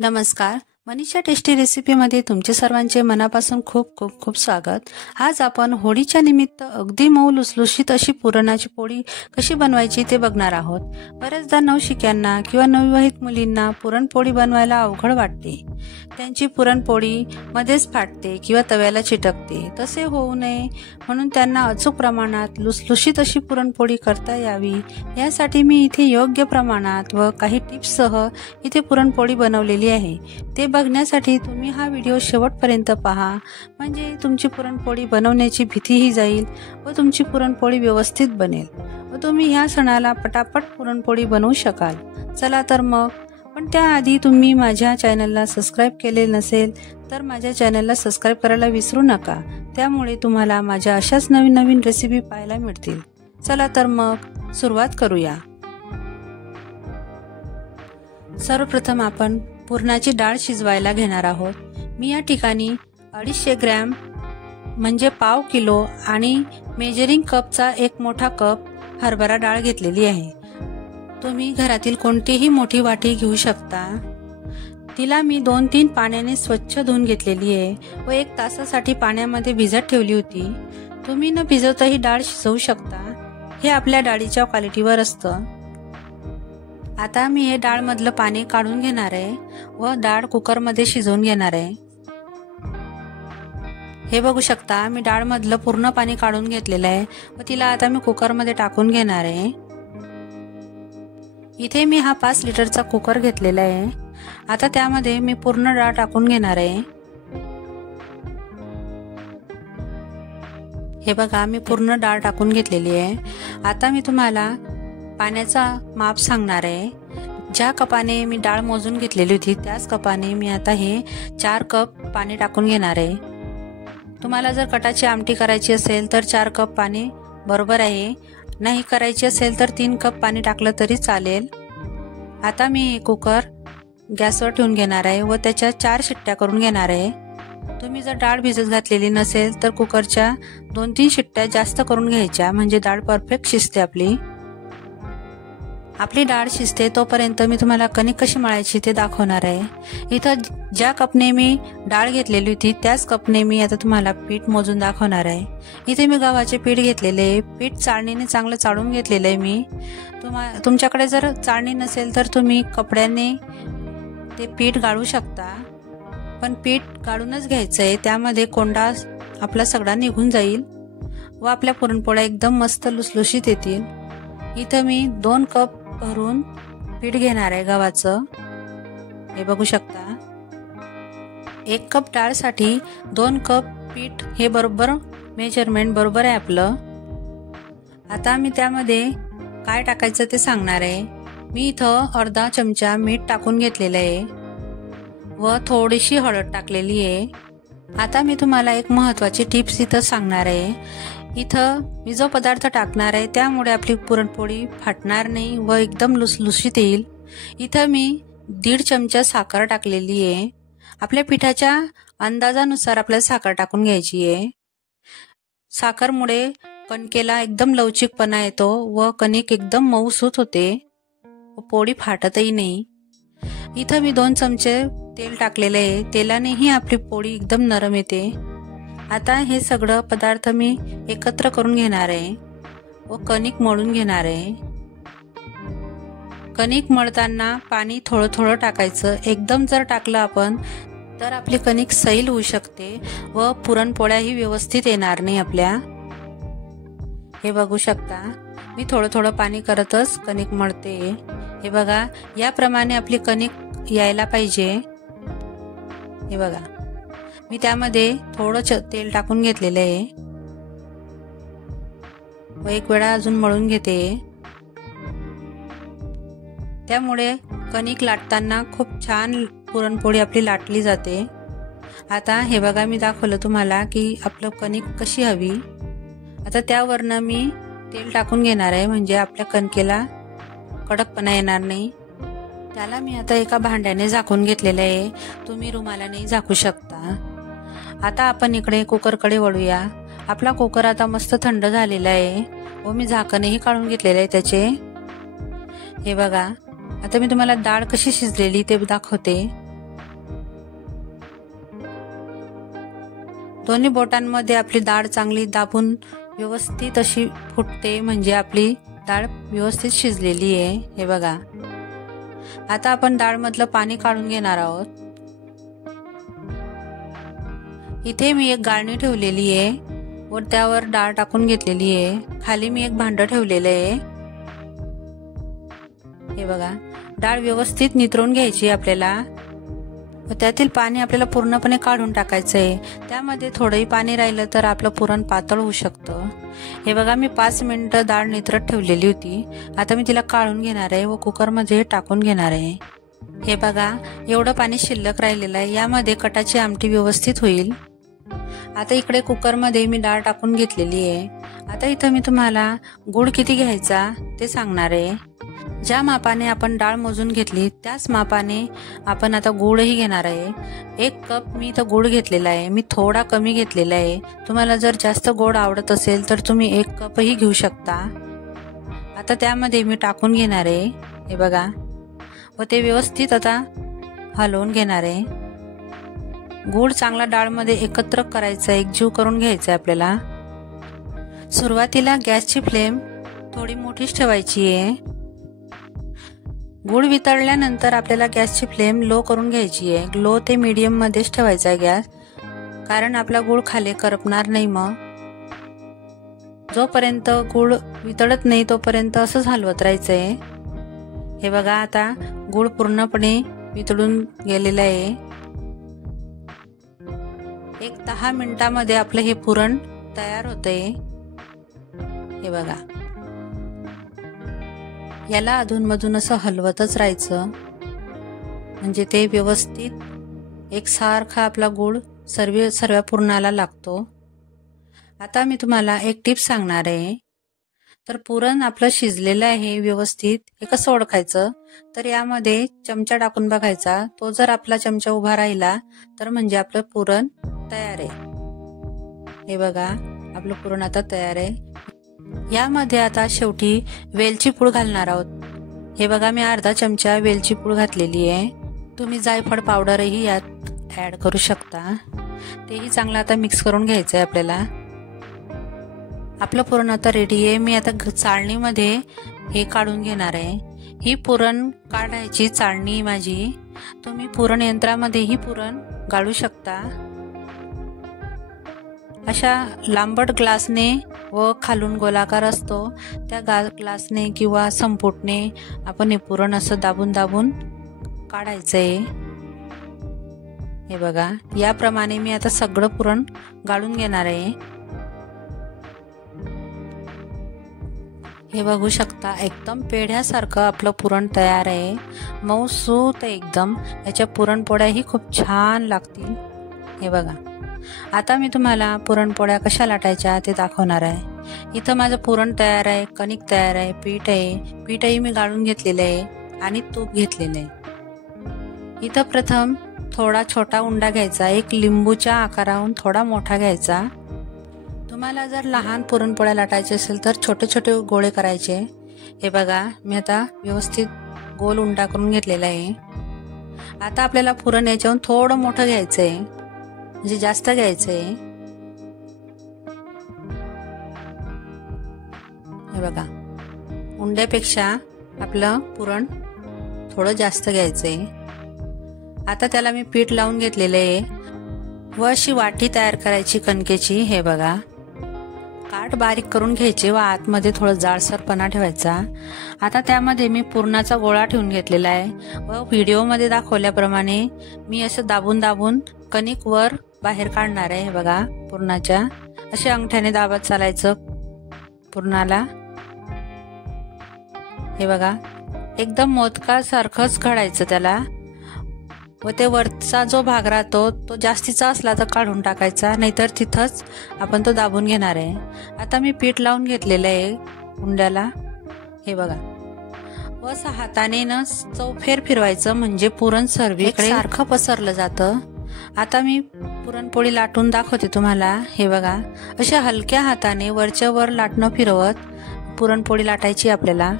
नमस्कार, मनीषा टेस्टी रेसिपीमध्ये तुमचे सर्वांचे मनापासून खूप खूप खूप स्वागत। आज आपण होळीच्या निमित्त अगदी मऊ लुसलुशीत अशी पुरणाची पोळी कशी बनवायची ते बघणार आहोत। बरेचदा नवशिक्यांना किंवा नवविवाहित मुलींना पुरणपोळी बनवायला अवघड वाटते। त्यांची पुरणपोळी मध्येच फाटते किंवा तव्याला चिटकते। तसे होऊ नये म्हणून त्यांना अचूक प्रमाणात लुसलुशीत अशी पुरणपोळी करता यावी यासाठी मी इथे योग्य प्रमाणात व काही टिप्ससह इथे पुरणपोळी बनवलेली आहे। ते बघण्यासाठी तुम्ही हा व्हिडिओ शेवटपर्यंत पहा, म्हणजे तुमची पुरणपोळी बनवण्याची भीतीही जाईल व तुमची पुरणपोळी व्यवस्थित बनेल व तुम्ही ह्या सणाला पटापट पुरणपोळी बनवू शकाल। चला तर मग, पण त्याआधी तुम्ही माझ्या चॅनलला सबस्क्राइब केले नसेल तर माझ्या चॅनलला सबस्क्राइब करायला विसरू नका, त्यामुळे तुम्हाला माझ्या अशाच नवीन नवीन रेसिपी पाहायला मिळतील। चला तर मग सुरुवात करूया। सर्वप्रथम आपण पुरणाची डाळ शिजवायला घेणार आहोत। मी या ठिकाणी 250 ग्रॅम म्हणजे पाव किलो आणि मेजरिंग कपचा एक मोठा कप हरभरा डाळ घेतलेली आहे। तुम्ही घरातील कोणतीही मोठी वाटी घेऊ शकता। तिला मी 2-3 पाण्याने स्वच्छ धुवून घेतलेली आहे व 1 तासासाठी पाण्यामध्ये भिजत ठेवली होती। तुम्ही न भिजवताही डाळ शिजवू शकता, हे आपल्या डाळीच्या क्वालिटीवर असतं। आता मी हे डाळ मधलं पाणी काढून घेणार आहे व डाळ कुकर मध्ये शिजवून घेणार आहे। हे बघू शकता, मी डाळ मधलं पूर्ण पाणी काढून घेतलेलं आहे व तिला आता मी कुकर मध्ये टाकून घेणार आहे। इथे मी हा 5 लिटरचा कुकर घेतलेला आहे। आता त्यामध्ये मी पूर्ण डाळ टाकून घेणार आहे। हे बघा, मी पूर्ण डाळ टाकून घेतलेली आहे। आता मी तुम्हाला पाण्याचा माप सांगणार आहे। ज्या कपाने मी डाळ मोजून घेतलेली होती त्याच कपाने मी आता हे 4 कप पाणी टाकून घेणार आहे। तुम्हाला जर कटाची आमटी करायची असेल तर 4 कप पाणी बरोबर आहे, नाही करायची असेल तर 3 कप पाणी टाकलं तरी चालेल। आता मी कुकर गॅसवर ठेवून घेणार आहे व त्याच्या 4 शिट्ट्या करून घेणार आहे। तुम्ही जर डाळ भिजत घातलेली नसेल तर कुकरच्या 2-3 शिट्ट्या जास्त करून घ्यायच्या, म्हणजे डाळ परफेक्ट शिजते आपली। आपली डाळ शिजते तोपर्यंत मी तुम्हाला कणिक कशी मळायची ते दाखवणार आहे। इथं ज्या कपने मी डाळ घेतलेली होती त्याच कपने मी आता तुम्हाला पीठ मोजून दाखवणार आहे। इथे मी गव्हाचे पीठ घेतलेले आहे। पीठ चाळणीने चांगलं चाळून घेतलेलं आहे मी। तुमच्याकडे जर चाळणी नसेल तर तुम्ही कपड्याने ते पीठ गाळू शकता, पण पीठ गाळूनच घ्यायचं आहे, त्यामध्ये कोंडा आपला सगळा निघून जाईल व आपल्या पुरणपोळ्या एकदम मस्त लुसलुशीत येतील। इथं मी 2 कप भरून पीठ घेणार आहे गव्हाचं। हे बघू शकता, 1 कप डाळसाठी 2 कप पीठ हे बरोबर मेजरमेंट बरोबर आहे आपलं। आता मी त्यामध्ये काय टाकायचं ते सांगणार आहे। मी इथं अर्धा चमचा मीठ टाकून घेतलेलं आहे व थोडीशी हळद टाकलेली आहे। आता मी तुम्हाला एक महत्त्वाची टिप्स इथं सांगणार आहे। इथं मी जो पदार्थ टाकणार आहे त्यामुळे आपली पुरणपोळी फाटणार नाही व एकदम लुसलुशीत येईल। इथं मी 1.5 चमचा साखर टाकलेली आहे। आपल्या पिठाच्या अंदाजानुसार आपल्याला साखर टाकून घ्यायची आहे। साखरमुळे कणकेला एकदम लवचिकपणा येतो व कणिक एकदम मऊसूत होते व पोळी फाटतही नाही। इथं मी 2 चमचे तेल टाकलेले आहे, तेलानेही आपली पोळी एकदम नरम येते। आता हे सगळं पदार्थ मी एकत्र करून घेणार आहे व कणिक मळून घेणार आहे। कणिक मळताना पाणी थोडं थोडं टाकायचं, एकदम जर टाकलं आपण तर आपली कणिक सैल होऊ शकते व पुरणपोळ्याही व्यवस्थित येणार नाही आपल्या। हे बघू शकता, मी थोडं थोडं पाणी करतच कणिक मळते। हे बघा, याप्रमाणे आपली कणिक यायला पाहिजे। हे बघा, मी त्यामध्ये थोडं तेल टाकून घेतलेलं आहे व 1 वेळा अजून मळून घेते। त्यामुळे कणिक लाटताना खूप छान पुरणपोळी आपली लाटली जाते। आता हे बघा, मी दाखवलं तुम्हाला की आपलं कणिक कशी हवी। आता त्यावरनं मी तेल टाकून घेणार आहे, म्हणजे आपल्या कणकेला कडकपणा येणार नाही। त्याला मी आता एका भांड्याने झाकून घेतलेलं आहे, तुम्ही रुमालाने झाकू शकता। आता आपण इकडे कुकरकडे वळूया। आपला कुकर आता मस्त थंड झालेला आहे व मी झाकणही काढून घेतलेले आहे त्याचे। हे बघा, आता मी तुम्हाला डाळ कशी शिजलेली ते दाखवते। दोन्ही बोटांमध्ये आपली डाळ चांगली दाबून व्यवस्थित अशी फुटते, म्हणजे आपली डाळ व्यवस्थित शिजलेली आहे. हे बघा. आता आपण डाळमधलं पाणी काढून घेणार आहोत. इथे मी एक गाळणी ठेवलेली आहे व त्यावर डाळ टाकून घेतलेली आहे. खाली मी एक भांडं ठेवलेलं आहे. हे बघा. डाळ व्यवस्थित नितरून घ्यायची आपल्याला व त्यातील पाणी आपल्याला पूर्णपणे काढून टाकायचं आहे. त्यामध्ये थोडंही पाणी राहिलं तर आपलं पुरण पातळ होऊ शकतं. हे बघा, मी 5 मिनिटं डाळ नितरत ठेवलेली होती. आता मी तिला काढून घेणार आहे व कुकरमध्ये टाकून घेणार आहे. हे बघा, एवढं पाणी शिल्लक राहिलेलं आहे. यामध्ये कटाची आमटी व्यवस्थित होईल. आता इकडे कुकरमध्ये मी डाळ टाकून घेतलेली आहे. आता इथं मी तुम्हाला गूळ किती घ्यायचा ते सांगणार आहे. ज्या मापाने आपण डाळ मोजून घेतली त्याच मापाने आपण आता गूळही घेणार आहे. 1 कप मी इथं गूळ घेतलेला आहे. मी थोडा कमी घेतलेला आहे. तुम्हाला जर जास्त गोड आवडत असेल तर तुम्ही 1 कपही घेऊ शकता. आता त्यामध्ये मी टाकून घेणार आहे. हे बघा. व ते व्यवस्थित आता हलवून घेणार आहे. गूळ चांगला डाळमध्ये एकत्र करायचा, एकजीव करून घ्यायचा आपल्याला. सुरुवातीला गॅसची फ्लेम थोडी मोठीच ठेवायची आहे. गूळ वितळल्यानंतर आपल्याला गॅसची फ्लेम लो करून घ्यायची आहे. लो ते मीडियम मध्येच ठेवायचा आहे गॅस, कारण आपला गूळ खाली करपणार नाही. मग जोपर्यंत गूळ वितळत नाही तोपर्यंत असंच हलवत राहायचं आहे. हे बघा, आता गूळ पूर्णपणे वितळून गेलेलं आहे. एक 10 मिनिटामध्ये आपलं हे पुरण तयार होतंय. हे बघा. याला अधूनमधून असं हलवतच राहायचं, म्हणजे ते व्यवस्थित एकसारखा आपला गूळ सर्व पुरणाला लागतो. आता मी तुम्हाला एक टिप सांगणार आहे. तर पुरण आपलं शिजलेलं आहे व्यवस्थित हे कसं ओळखायचं, तर यामध्ये चमचा टाकून बघायचा. तो जर आपला चमचा उभा राहिला तर म्हणजे आपलं पुरण तयार आहे. हे बघा, आपलं पुरण आता तयार आहे. यामध्ये आता शेवटी वेलची पूड घालणार आहोत. हे बघा, मी अर्धा चमचा वेलची पूड घातलेली आहे. तुम्ही जायफळ पावडरही यात ऍड करू शकता. तेही चांगलं आता मिक्स करून घ्यायचं आहे आपल्याला. आपलं पुरण आता रेडी आहे. मी आता चाळणीमध्ये हे काढून घेणार आहे. ही पुरण काढायची चाळणी माझी. तुम्ही पुरण यंत्रामध्येही पुरण गाळू शकता. अशा लांबट ग्लासने व खालून गोलाकार असतो त्या ग्लासने किंवा संपुटने आपण हे पुरण असं दाबून दाबून काढायचंय. हे बघा, याप्रमाणे मी आता सगळं पुरण गाळून घेणार आहे. हे बघू शकता, एकदम पेढ्यासारखं आपलं पुरण तयार आहे. मऊसूत एकदम. याच्या पुरणपोळ्याही खूप छान लागतील. हे बघा. आता मी तुम्हाला पुरणपोळ्या कशा लाटायच्या ते दाखवणार आहे. इथं माझं पुरण तयार आहे, कणिक तयार आहे, पीठ आहे. पीठही मी गाळून घेतलेलं आहे आणि तूप घेतलेलं आहे. इथं प्रथम थोडा छोटा उंडा घ्यायचा. एक लिंबूच्या आकाराहून थोडा मोठा घ्यायचा. तुम्हाला जर लहान पुरणपोळ्या लाटायचे असेल तर छोटे छोटे गोळे करायचे. हे बघा, मी आता व्यवस्थित गोल उंडा करून घेतलेला आहे. आता आपल्याला पुरण याच्याहून थोडं मोठं घ्यायचं आहे, म्हणजे जास्त घ्यायचं आहे. हे बघा, उंड्यापेक्षा आपलं पुरण थोडं जास्त घ्यायचं आहे. आता त्याला मी पीठ लावून घेतलेलं आहे व अशी वाटी तयार करायची कणकेची. हे बघा, काठ बारीक करून घ्यायचे व आतमध्ये थोडं जाडसरपणा ठेवायचा. आता त्यामध्ये मी पुरणाचा गोळा ठेवून घेतलेला आहे व व्हिडिओमध्ये दाखवल्याप्रमाणे मी असं दाबून दाबून कणिक वर बाहेर काढणार आहे. हे बघा, पुरणाच्या अशा अंगठ्याने दाबत चालायचं पुरणाला. हे बघा, एकदम मोदकासारखंच घडायचं त्याला. व ते वरचा जो भाग राहतो तो जास्तीचा असला तर काढून टाकायचा, नाहीतर तिथंच आपण तो दाबून घेणार आहे. आता मी पीठ लावून घेतलेलं आहे उंड्याला. हे बघा, व असं हाताने न चौफेर फिरवायचं, म्हणजे पुरण सर्वीकडे सारखं पसरलं जातं. आता मी पुरणपोळी लाटून दाखवते तुम्हाला. हे बघा, अशा हलक्या हाताने वरच्या वर लाटणं फिरवत पुरणपोळी लाटायची आपल्याला.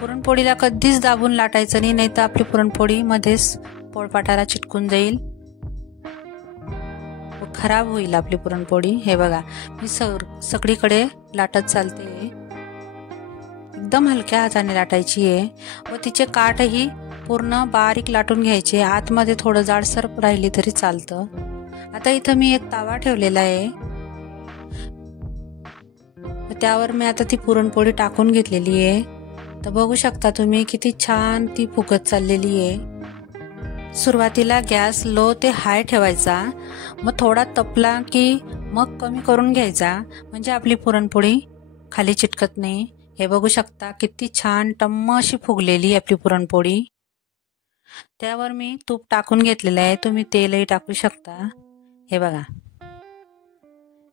पुरणपोळीला कधीच दाबून लाटायचं नाही, नाहीतर आपली पुरणपोळी मध्येच पोळपाटाला चिटकून जाईल. व खराब होईल आपली पुरणपोळी। हे बघा मी सगळीकडे लाटत चालते, एकदम हलक्या हाताने लाटायची आहे व तिचे काठही पूर्ण बारीक लाटून घ्यायचे, आतमध्ये थोडं जाडसर राहिली तरी चालतं। आता इथं मी एक तवा ठेवलेला आहे, त्यावर मी आता ती पुरणपोळी टाकून घेतलेली आहे। तर बघू शकता तुम्ही किती छान ती फुगत चाललेली आहे। सुरुवातीला गॅस लो ते हाय ठेवायचा, मग थोडा तपला की मग कमी करून घ्यायचा, म्हणजे आपली पुरणपोळी खाली चिटकत नाही। हे बघू शकता किती छान टम्म अशी फुगलेली आपली पुरणपोळी। त्यावर मी तूप टाकून घेतलेलं आहे, तुम्ही तेलही टाकू शकता। हे बघा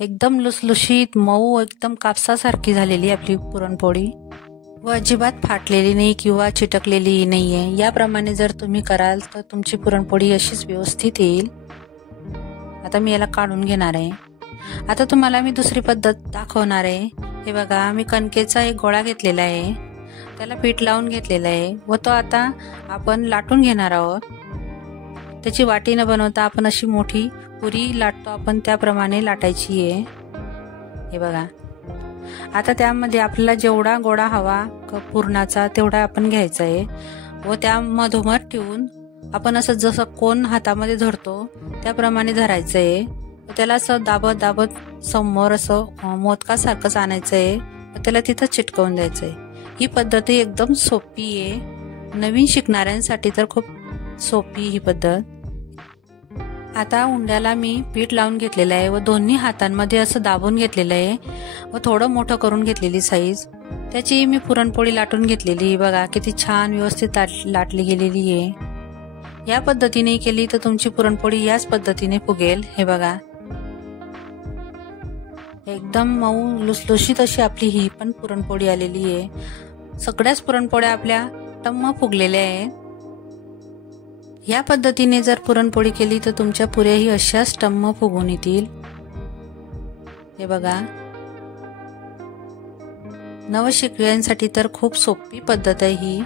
एकदम लुसलुशीत मऊ एकदम कापसासारखी झालेली आपली पुरणपोळी व अजिबात फाटलेली नाही किंवा चिटकलेली नाहीये। याप्रमाणे जर तुम्ही कराल तर तुमची पुरणपोळी अशीच व्यवस्थित येईल। आता मी याला काढून घेणार आहे। आता तुम्हाला मी दुसरी पद्धत दाखवणार आहे। हे बघा मी कणकेचा एक गोळा घेतलेला आहे, त्याला पीठ लावून घेतलेलं आहे व तो आता आपण लाटून घेणार आहोत। त्याची वाटी न बनवता आपण अशी मोठी पुरी लाटतो आपण त्याप्रमाणे लाटायची आहे। हे बघा आता त्यामध्ये आपल्याला जेवढा गोळा हवा पुरणाचा तेवढा आपण घ्यायचा आहे व त्या मधोमध ठेवून आपण असं जसं कोण हातामध्ये धरतो त्याप्रमाणे धरायचं आहे। त्याला असं दाबत दाबत समोर असं मोदकासारखंच आणायचं आहे व त्याला तिथं चिटकवून द्यायचं आहे। ही पद्धत एकदम सोपी आहे, नवीन शिकणाऱ्यांसाठी तर खूप सोपी ही पद्धत। आता उंड्याला मी पीठ लावून घेतलेलं आहे व दोन्ही हातांमध्ये असं दाबून घेतलेलं आहे व थोडं मोठं करून घेतलेली साईज, त्याची मी पुरणपोळी लाटून घेतलेली। बघा किती छान व्यवस्थित लाटली गेलेली आहे। या पद्धतीने केली तर तुमची पुरणपोळी याच पद्धतीने फुगेल। हे बघा एकदम मऊ लुसलुशीत अशी आपली ही पण पुरणपोळी आलेली आहे। सगळ्याच पुरणपोळ्या आपल्या टम्म फुगलेल्या आहेत। या पद्धतीने जर पुरणपोळी केली तर तुमच्या पुऱ्याही अशाच टम्म फुगून येतील। हे बघा नवशिकण्यांसाठी तर खूप सोपी पद्धत आहे ही।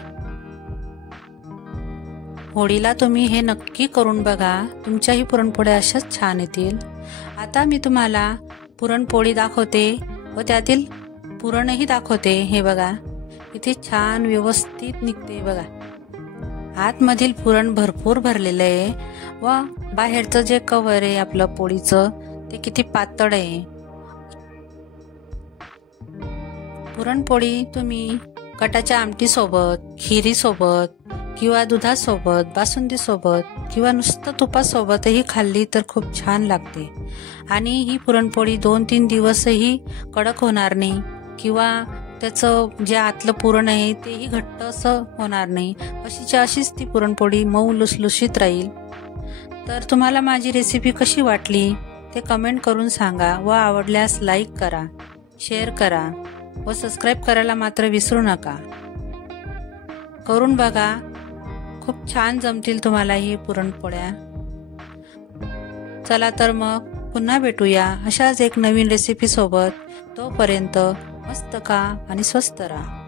होळीला तुम्ही हे नक्की करून बघा, तुमच्याही पुरणपोळ्या अशाच छान येतील। आता मी तुम्हाला पुरणपोळी दाखवते व त्यातील पुरणही दाखवते। हे बघा किती छान व्यवस्थित निघते। बघा आतमधील पुरण भरपूर भरलेलं आहे व बाहेरचं जे कव्हर आहे आपलं पोळीचं ते किती पातळ आहे। पुरणपोळी तुम्ही कटाच्या आमटी सोबत, खिरी सोबत किंवा दुधासोबत, बासुंदी सोबत किंवा नुसतं तुपासोबतही खाल्ली तर खूप छान लागते। आणि ही पुरणपोळी 2-3 दिवसही कडक होणार नाही किंवा त्याचं जे आतलं पुरण आहे तेही घट्ट असं होणार नाही, अशीच्या अशीच ती पुरणपोळी मऊ लुसलुशीत राहील। तर तुम्हाला माझी रेसिपी कशी वाटली ते कमेंट करून सांगा व आवडल्यास लाईक करा, शेअर करा व सबस्क्राईब करायला मात्र विसरू नका। करून बघा, खूप छान जमतील तुम्हाला ही पुरणपोळ्या। चला तर मग पुन्हा भेटूया अशाच एक नवीन रेसिपी सोबत। तोपर्यंत मस्त खा आणि स्वस्त राहा।